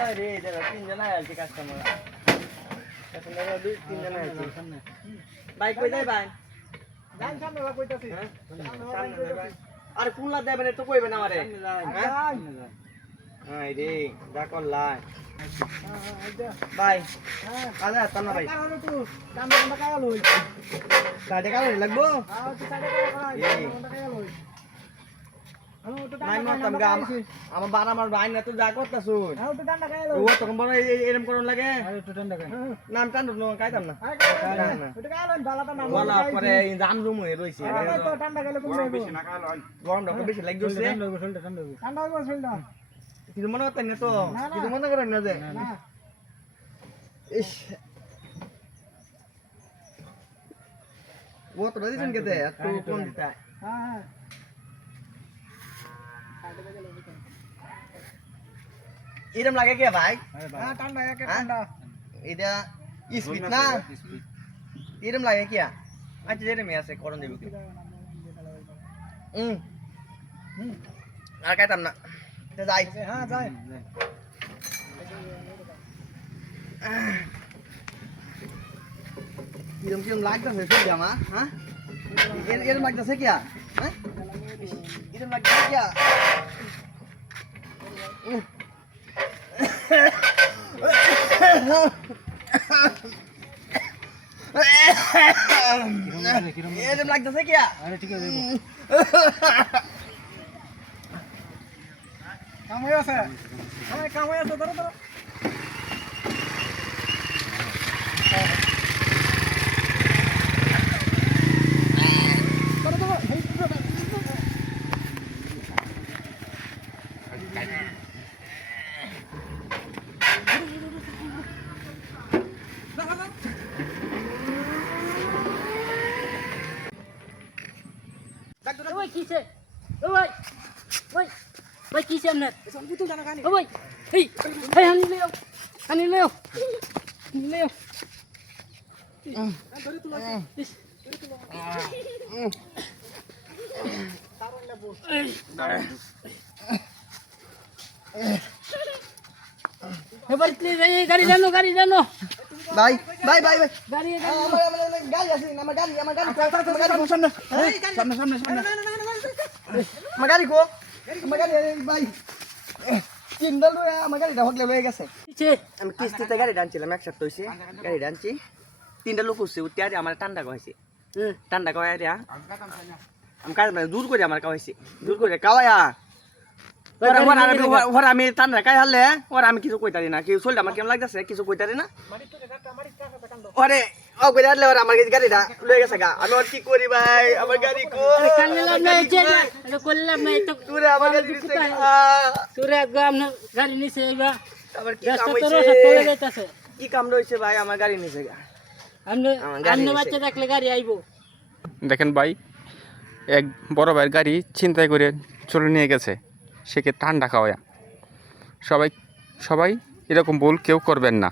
আরে দাদা তিনজন আইছে কাস্টমার কাস্টমার দুই তিনজন আইছে বাইক কই যাই ভাই যাই সামনে বা কইতাছি আরে কুলা দেবেন তো কইবেন আমারে হ্যাঁ রে যা করলাই ভাই আজা তানা ভাই কারণ তো কাম কায়া লই সাড়ে কালো লাগবো তো সাড়ে কায়া লই নাই মারতাম গা আমার বাড়া আমার ভাই না তো যা করতাছুন তো টান্ডা কায়া লই ও তখন বড় এরম করন লাগে তো টান্ডা কায়া নাম টান্ডু নো কাইতাম না ওটা কায়া লই বালাটা নাম বলা পরে জাম জুম হয়ে রইছে তো টান্ডা গেলে কোন বেশি না গরম ডাক্তার বেশি লাগ গেছে ঠান্ডা হইবো শরীরটা কিছু মনে করতেন না তো কিছু মনে করেন না যে না ইস वो तो रजिस्ट्रेशन कहते हैं तो कौन देता है हां इरम लगे क्या भाई हां ठंडा है क्या ठंडा इधर स्पीड ना इरम लगे क्या अच्छा जेरे में ऐसे कौन देबो की আর কাইতাম না তে যাই हां जाए কিরম কিরম লাগতেছে শুনছি আমার হ্যাঁ এরম লাগতেছে কি হ্যাঁ এরম লাগতেছে কি এরম লাগতেছে কি আরে ঠিক আছে কাম হয়ে আছে হ্যাঁ কাম হয়ে আছে ধরো ধরো ওই কিছে ওই ওই ওই কিছে আপনার সম্পুত জানা কানি ওই এই এই হানি লেও ধরে তুলো এবার এই গাড়ি জানো ভাই ভাই ভাই ভাই গাড়ি আমার গাড়ি আছে আমার গাড়ি সামনে আমার গাড়ি কো আমার গাড়ি ভাই কিন্ডল আমার গাড়িটা হকলে লয়ে গেছে কিছে আমি কিস্তিতে গাড়ি ডানছিলাম এক সপ্তাহ হইছে গাড়ি ডানছি তিনটা লোক উঠছে উঠতে আরে আমার ঠান্ডা কইছে ঠান্ডা কয় আরে আমি কাজ দূর করে আমার কাওয়াইছে দূর করে কাওয়ায়া ওরা আমি ঠান্ডা কাই হারলে ওরা আমি কিছু কইতারি না কি চলতে আমার কেমন লাগতেছে কিছু কইতারি না ওরে ও কই হারলে ওরা আমার গাড়িটা লয়ে গেছে গা আমি আর কি করি ভাই আমার গাড়ি কো কানলাম না যে এটা করলাম না তো তুই আমার গাড়ি নিছে তোরে আপনার গাড়ি নিছে এইবা আবার কি রাস্তা কাম তোর হইছে চলে যাইতাছে কি কাম রইছে ভাই আমার গাড়ি নিছে গা আপনি বাচ্চা দেখলে গাড়ি আইবো দেখেন ভাই এক বড় ভাইয়ের গাড়ি ছিনতাই করে চলে নিয়ে গেছে সেকে ঠান্ডা খাওয়া সবাই এরকম ভুল কেউ করবেন না।